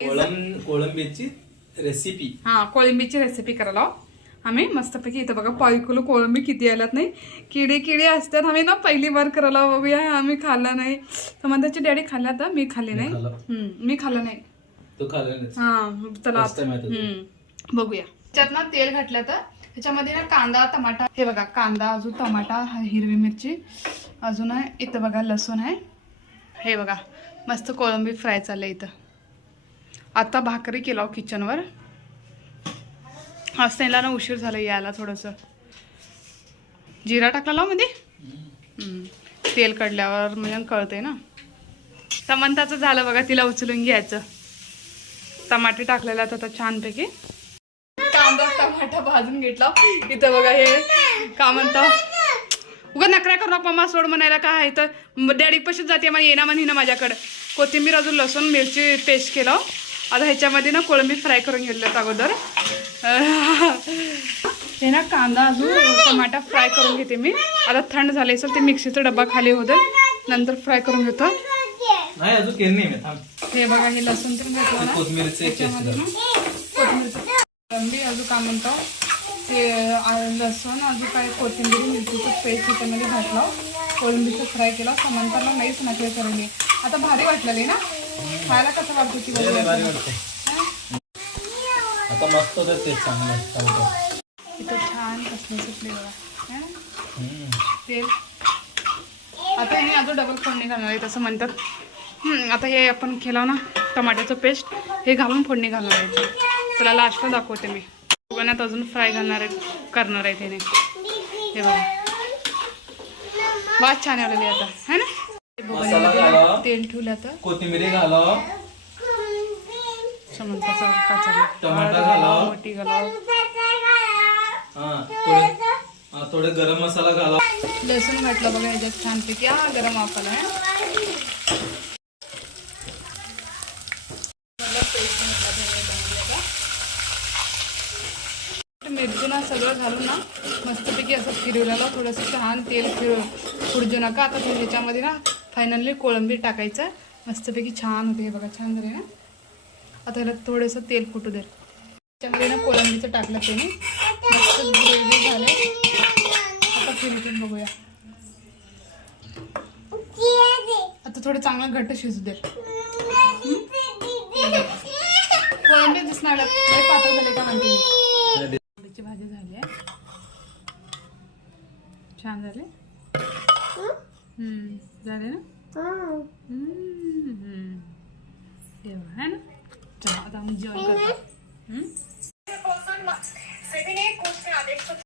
कोळंब कोळंबीची रेसिपी हा कोळंबीची रेसिपी करायला. आम्ही मस्तपैकी इथं बघा पाव किलो कोळंबी किती आल्यात नाही. किडे किडे असतात. आम्ही ना पहिली बार करायला बघूया. आम्ही खाल्ला नाही. तर म्हणताची डॅडी खाल्ला तर मी खाल्ली नाही. खाल्लं. हम्म, मी खाल्लं नाही. तो खाल्ला हा चला First time आहे तुझं. हम्म, बघूया. त्याच्यात ना तेल घातलं तर त्याच्यामध्ये ना कांदा टमाटा हे बघा कांदा अजून टमाटा हा हिरवी मिरची अजून आहे इथं बघा लसूण आहे. हे बघा मस्त कोळंबी फ्राय चाललंय इथं. आता भाकरी केला हो किचनवर आज त्यांना ना उशीर झाला यायला थोडंसं. जिरा टाकला लावमध्ये तेल कडल्यावर म्हणजे कळते ना. समंताचं झालं बघा तिला उचलून घ्यायचं. टमाटे टाकलेला आता छानपैकी. कांदा टमाटा भाजून घेतला. इथं बघा हे का म्हणता उगा नकऱ्या करू नका मा सोड म्हणायला काय आहे तर. डॅडी पशीच जाते मग येणार म्हणे ना माझ्याकडं. कोथिंबीर अजून लसूण मिरची पेस्ट केलं. आता ह्याच्यामध्ये ना कोळंबी फ्राय करून घेतलं अगोदर. हे ना कांदा अजून टमाटा फ्राय करून घेते मी. आता थंड झाले असेल ते मिक्सीचा डब्बा खाली होतं नंतर फ्राय करून घेतो. हे बघा हे लसूण ना. कोथिंबीर अजून काय म्हणतो? ते लसूण अजून काय कोथिंबीर मिरचीचं पेस्ट त्याच्यामध्ये घातलं. कोळंबीचं फ्राय केलं. समंतरला नाहीच ना ते आता भारी वाटलं ना? खायला कसं वाटतं ती आता मस्त होतं ते चांगलं इथं छान कसलं सुटले बघा. हं? तेल. आता हे अजून डबल फोडणी घालणार आहे तसं म्हणतात. आता हे आपण केलं ना टमाट्याचं पेस्ट हे घालून फोडणी घालणार आहे. त्याला लास्टला दाखवते मी. उगण्यात अजून फ्राय घालणार आहे करणार आहे त्याने हे बघा. वास छान आलेली आता. है ना? तेल ठेवलं आता. कोथिंबीर घालाव. समंताचा काचा घालावं. मोठी घालाव. हा थोडे हा थोडे गरम मसाला घाला लसूण घातलं बघा ह्याच्यात छानपैकी. हा गरम वापरला आहे मिरची ना सगळं घालून ना मस्तपैकी असं फिरवल्याला थोडंसं छान तेल फिरव फुडजू नका आता ते ह्याच्यामध्ये ना फायनली कोळंबी टाकायचं. मस्तपैकी छान होते हे बघा छान झाले ना. आता ह्याला थोडंसं तेल फुटू दे त्याच्यामध्ये ना कोळंबीचं टाकलं त्याने. मस्त ग्रेव्ही झाले. आता फिरतून बघूया. आता थोडं चांगलं घट्ट शिजू दे कोळंबी दिसणार पातळ झाले का म्हणते भाजी झाली आहे. छान झाले. हम्म, झाले ना हम्म, हम्म. तेव्हा है ना चला आता आम्ही जेवण करतो हम्म?